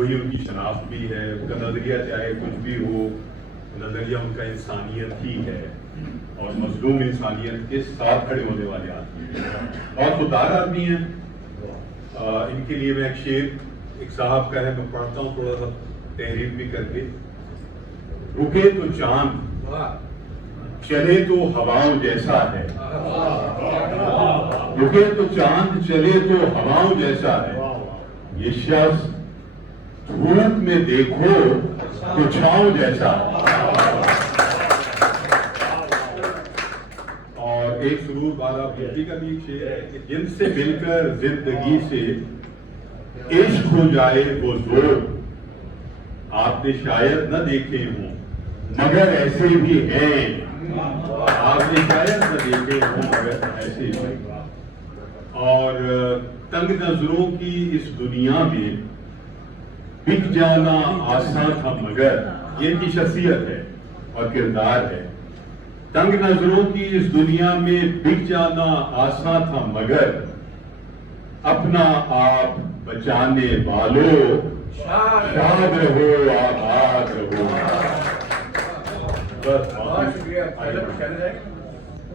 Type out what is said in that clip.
وہی ان کی شناخت بھی ہے، ان کا نظریہ چاہے کچھ بھی ہو، نظریہ ان کا انسانیت ہی ہے، اور مظلوم انسانیت کے ساتھ کھڑے ہونے والے آدمی ہیں، اور خوددار آدمی ہیں۔ ان کے لیے میں ایک شعر ایک صاحب کا ہے، میں پڑھتا ہوں تھوڑا سا تحریر بھی کر کے۔ رکے تو چاند چلے تو ہواؤں جیسا ہے، رکے تو چاند چلے تو ہواؤں جیسا ہے، یہ شخص دھوپ میں دیکھو تو چھاؤں جیسا ہے۔ اور ایک سرور بالا بھٹی کا بھی ایک شعر ہے کہ جن سے مل کر زندگی سے عشق ہو جائے وہ زور، آپ نے شاید نہ دیکھے ہوں مگر ایسے بھی ہیں، آپ نے شاید نہ دیکھے ہوں مگر ایسے بھی ہیں۔ اور تنگ نظروں کی اس دنیا میں بک جانا آسان تھا مگر، یہ ان کی شخصیت ہے اور کردار ہے۔ تنگ نظروں کی اس دنیا میں بک جانا آسان تھا مگر، اپنا آپ بچانے والوں شاد رہو آباد رہو۔ بس بہت شکریہ۔